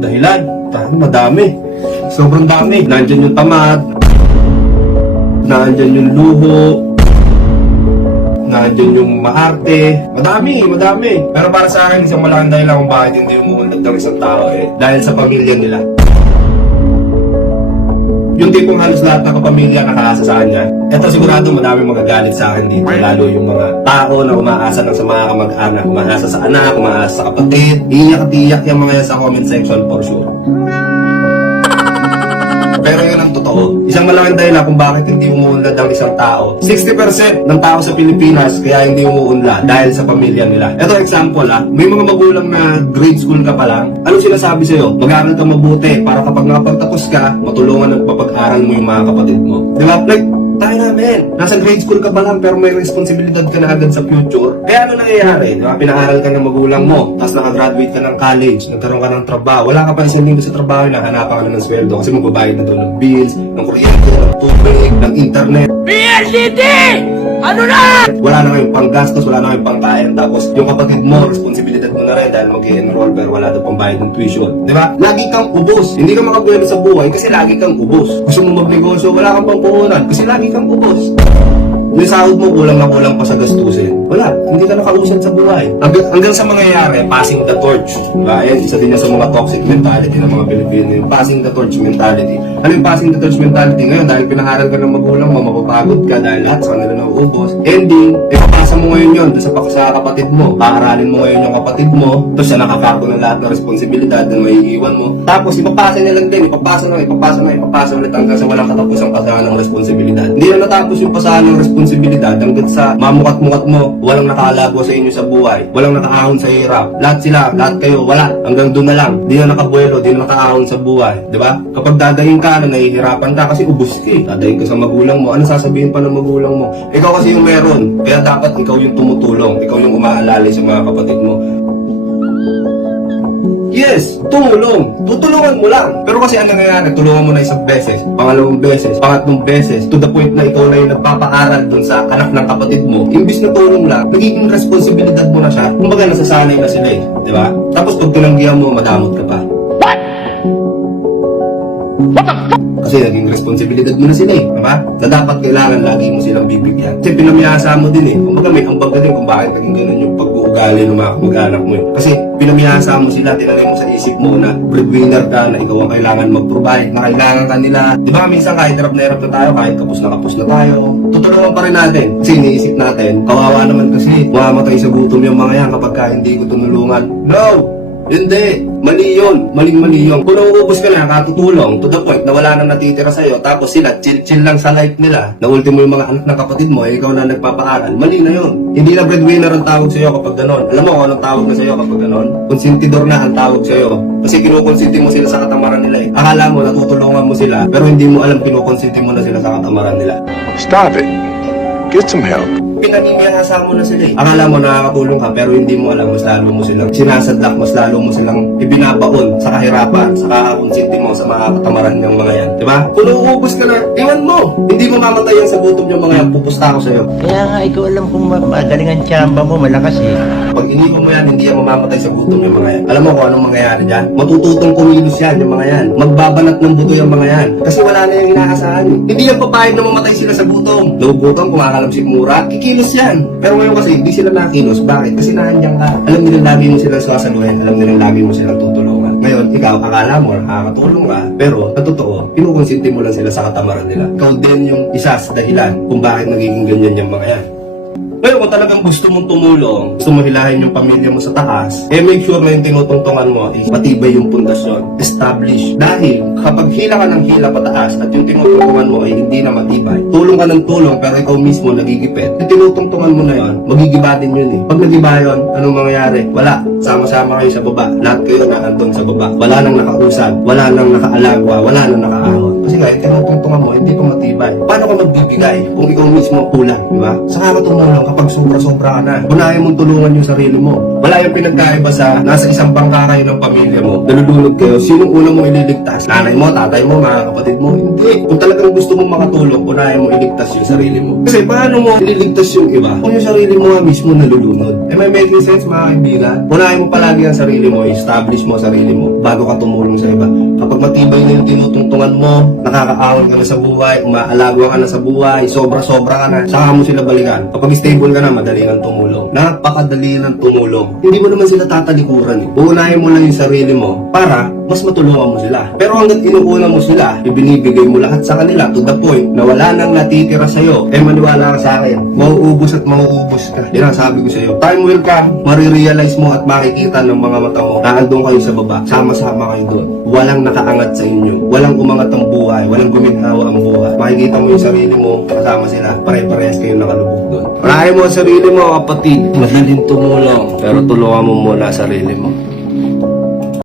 Dahilan? Tayo, madami. Sobrang dami. Nandyan yung tamad. Nandyan yung luho. Nandyan yung maarte. Madami, madami. Pero para sa akin, isang malaking dahilan kung bakit hindi umuunlad ng isang tao eh. Dahil sa pamilya nila. Yung tipong halos lahat ng kapamilya nakaasa sa. Ito sigurado madami magagalit sa akin dito. Lalo yung mga tao na umaasa lang sa mga kamag-anak. Umaasa sa anak, umaasa sa kapatid. Iyak at iyak yung mga yan sa comment section for sure. Pero yun ang totoo. Isang malaking dahilan kung bakit hindi umuunlad ang isang tao. 60% ng tao sa Pilipinas kaya hindi umuunlad dahil sa pamilya nila. Ito example ah, may mga magulang na grade school ka pa lang. Ano sinasabi sa'yo? Mag-aaral ka mabuti para kapag nakapagtapos ka, matulungan at papag-aral mo yung mga kapatid mo. Di ba? Like, tayo namin. Nasa grade school ka pa lang pero may responsibilidad ka na agad sa future. Kaya ano nangyayari? Di ba? Pinaaral ka ng magulang mo, tapos nakagraduate ka ng college, nagkaroon ka ng trabaho. Wala ka pa isang linggo sa trabaho, nahanapan ka na ng sweldo kasi magbabayad na daw ng bills, ng kuryente, ng tubig, ng internet. PLDT! Ano na? Wala na kayong panggastos, wala na kayong pangkain. Tapos yung kapatid mo, responsibilidad mo na rin dahil mag enroll pero wala daw pang bayad ng tuition. Di ba? Lagi kang ubos. Hindi ka makabuelo sa buhay kasi lagi kang ubos. Gusto mo magnegosyo, wala kang pang puhunan kasi lagi kang ubos. Yung sahod mo kulang na kulang pa sa gastusin. Wala, hindi ka nakausad sa buhay. Hanggang, hanggang sa mangyayari, passing the torch. Diba? Ayan, isa din yan sa mga toxic mentality ng mga Pilipino. Yung passing the torch mentality. Ano yung passing the torch mentality ngayon? Dahil pinangaral ka ng magulang mo, ka dahil lahat sa kanila nauubos. Ending, eh papasa mo ngayon yun sa, sa kapatid mo. Paaralin mo ngayon yung kapatid mo. Tapos siya nakakako ng lahat ng responsibilidad na may iiwan mo. Tapos ipapasa niya lang din, ipapasa na, ipapasa na, ipapasa ulit hanggang sa walang katapusang pasahan ng responsibilidad. Hindi na natapos yung pasahan ng responsibilidad hanggang sa mamukat-mukat mo, walang nakalago sa inyo sa buhay, walang nakaahon sa hirap. Lahat sila, lahat kayo, wala. Hanggang doon na lang. Di na nakabuelo, di na nakaahon sa buhay. Di ba? Kapag dadahin ka na nahihirapan ka kasi ubus ka eh. Dadahin ka sa magulang mo. Ano sasabihin pa ng magulang mo? Ikaw kasi yung meron. Kaya dapat ikaw yung tumutulong. Ikaw yung umaalalay sa mga kapatid mo. Yes, tumulong. Tutulungan mo lang. Pero kasi ano nangyayari, tulungan mo na isang beses, pangalawang beses, pangatlong beses, to the point na ikaw na yung nagpapaaral dun sa anak ng kapatid mo. Imbis na tulong lang, nagiging responsibilidad mo na siya. Kumbaga nasasanay na sila eh. Di ba? Tapos pag tinanggihan mo, madamot ka pa. Kasi naging responsibilidad mo na sila eh, di ba? Na dapat kailangan lagi mo silang bibigyan. Kasi pinamiyasa mo din eh. Kumbaga may ambag din kung bakit naging ganun yung pag-uugali ng mga mag-anak mo eh. Kasi pinamiyasa mo sila, tinanay mo sa isip mo na breadwinner ka, na ikaw ang kailangan mag-provide, na kailangan ka nila. Di ba minsan kahit hirap na hirap na tayo, kahit kapos na kapos na tayo, tutulungan pa rin natin. Kasi iniisip natin, kawawa naman kasi, mamamatay sa gutom yung mga yan kapag ka hindi ko tumulungan. No! Hindi. Mali yun. Maling-mali yun. Kung nauubos ka na, katutulong to the point na wala na natitira sa'yo, tapos sila, chill-chill lang sa life nila, na ultimo yung mga anak ng kapatid mo, eh, ikaw na nagpapaaral, mali na yun. Hindi na breadwinner ang tawag sa'yo kapag ganon. Alam mo kung anong tawag na sa'yo kapag ganon? Konsentidor na ang tawag sa'yo. Kasi kinukonsinti mo sila sa katamaran nila eh. Akala mo, natutulungan mo sila, pero hindi mo alam kinukonsinti mo na sila sa katamaran nila. Stop it. Get some help. Pinagmiyasa mo na sila eh. Akala mo nakakatulong ka pero hindi mo alam mas lalo mo silang sinasadlak, mas lalo mo silang ibinabaon sa kahirapan, sa kakakonsinti mo sa mga katamaran ng mga yan. Diba? Kung nauubos ka na, iwan mo. Hindi mo mamatay yan sa gutom yung mga yan. Pupusta ako sa'yo. Kaya nga, ikaw alam kung ma- magaling ang tsamba mo, malakas eh. Pag iniwan mo yan, hindi yan mamamatay sa gutom yung mga yan. Alam mo kung anong mangyayari dyan? Matututong kumilos yan yung mga yan. Magbabanat ng buto yung mga yan. Kasi wala na yung inaasahan. Hindi yan papayag na mamatay sila sa gutom. Nagugutom, kumakalabsik mura, kikilos yan. Pero ngayon kasi, hindi sila nakilos. Bakit? Kasi nandiyan ka. Alam nila lagi mo silang sasaluhin. Alam nila lagi mo silang tutulungan. Ngayon, ikaw, akala mo, nakakatulong ka. Pero, sa totoo, pinukonsinti mo lang sila sa katamaran nila. Ikaw din yung isa sa dahilan kung bakit nagiging ganyan yung mga yan. Pero kung talagang gusto mong tumulong, gusto mo hilahin yung pamilya mo sa taas, eh make sure na yung tinutungtungan mo is matibay yung pundasyon. Establish. Dahil kapag hila ka ng hila pataas at yung tinutungtungan mo ay hindi na matibay, tulong ka ng tulong pero ikaw mismo nagigipit, yung tinutungtungan mo na yon, magigiba din yun eh. Pag nagiba yun, anong mangyayari? Wala. Sama-sama kayo sa baba. Lahat kayo na sa baba. Wala nang nakausad, wala nang nakaalagwa, wala nang nakaahon. Kasi nga, yung tinutungtungan mo, hindi pa matibay. Paano ka magbibigay kung ikaw mismo ang kulang, di ba? Saka ka tumulong kapag sobra-sobra ka na. Unahin mong tulungan yung sarili mo. Wala yung pinagkaiba sa nasa isang bangka kayo ng pamilya mo, nalulunod kayo, sinong una mong ililigtas? Nanay mo, tatay mo, mga kapatid mo? Hindi. Kung talagang gusto mong makatulong, unahin mo iligtas yung sarili mo. Kasi paano mo ililigtas yung iba kung yung sarili mo nga mismo nalulunod? Am I making sense mga kaibigan? Unahin mo palagi ang sarili mo, establish mo ang sarili mo bago ka tumulong sa iba. Kapag matibay na yung tinutungtungan mo, nakakaahon ka na sa buhay, umaalagwa ka na sa buhay, sobra-sobra ka na, saka mo sila balikan. Kapag stable ka na, madali kang tumulong. Napakadali ng tumulong. Hindi mo naman sila tatalikuran eh. Uunahin mo lang yung sarili mo para mas matulungan mo sila. Pero hanggat inuuna mo sila, ibinibigay mo lahat sa kanila to the point na wala nang natitira sa'yo, eh maniwala ka sa akin, mauubos at mauubos ka. Yan ang sabi ko sa'yo. Time will come, marirealize mo at makikita ng mga mata mo na andun kayo sa baba, sama-sama kayo doon. Walang nakaangat sa inyo, walang umangat ang buhay, walang guminhawa ang buhay. Makikita mo yung sarili mo, kasama sila, pare-parehas kayo nakalubog doon. Unahin mo ang sarili mo, kapatid. Madaling tumulong, pero tulungan mo muna sarili mo.